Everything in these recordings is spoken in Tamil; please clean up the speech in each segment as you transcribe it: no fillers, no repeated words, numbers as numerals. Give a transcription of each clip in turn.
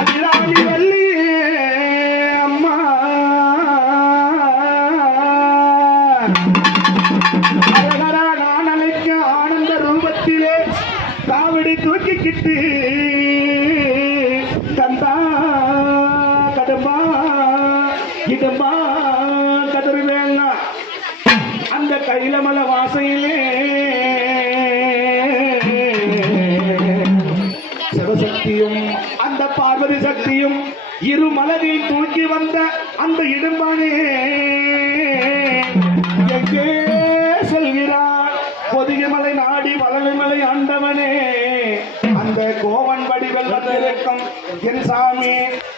அதிராணி வள்ளி அம்மா அழகரா நான் அழைக்கும் ஆனந்த ரூபத்திலே காவடி தூக்கிக்கிட்டு கந்தா கடம்பா இடம்பா கதறுவேன்னா அந்த கைலமல வாசையிலே சிவசக்தியும் அந்த பார்வதி சக்தியும் இரு மலரில் தூக்கி வந்த அந்த இடும்பானே எங்கே செல்கிறார்? பொதிகமலை நாடி வளமைமலை ஆண்டவனே, அந்த கோவன் வடிவல் வந்திருக்கும் என் சாமி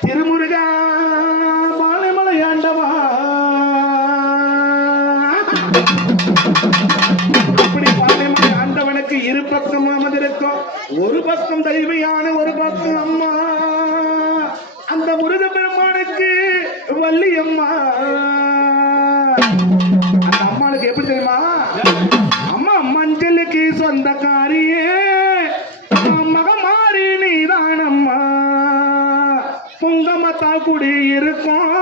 திருமுருகா மாலைமலை ஆண்டவா. அப்படி பாலைமலை ஆண்டவனுக்கு இரு பக்கம் அமர்ந்திருக்கும், ஒரு பக்கம் தெய்வையான ஒரு பக்கம் அம்மா. அந்த முருக பெருமானுக்கு வள்ளி அம்மா. அந்த அம்மாளுக்கு எப்படி தெரியுமா? அம்மா மஞ்சளுக்கு சொந்தக்காரியே மகமாரி நீதான் அம்மா. பொங்கமத்தால் குடி இருக்கும்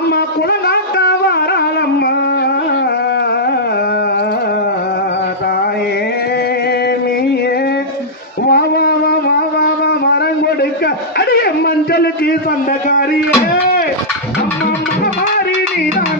அம்மா குலநாட்டா வாராள் அம்மா. தாயே நீயே வா வா வா வா வா வா மரம் கொடுக்க அடிய மஞ்சளுக்கு சொந்தக்காரியே அம்மா மகமாரி நீதான்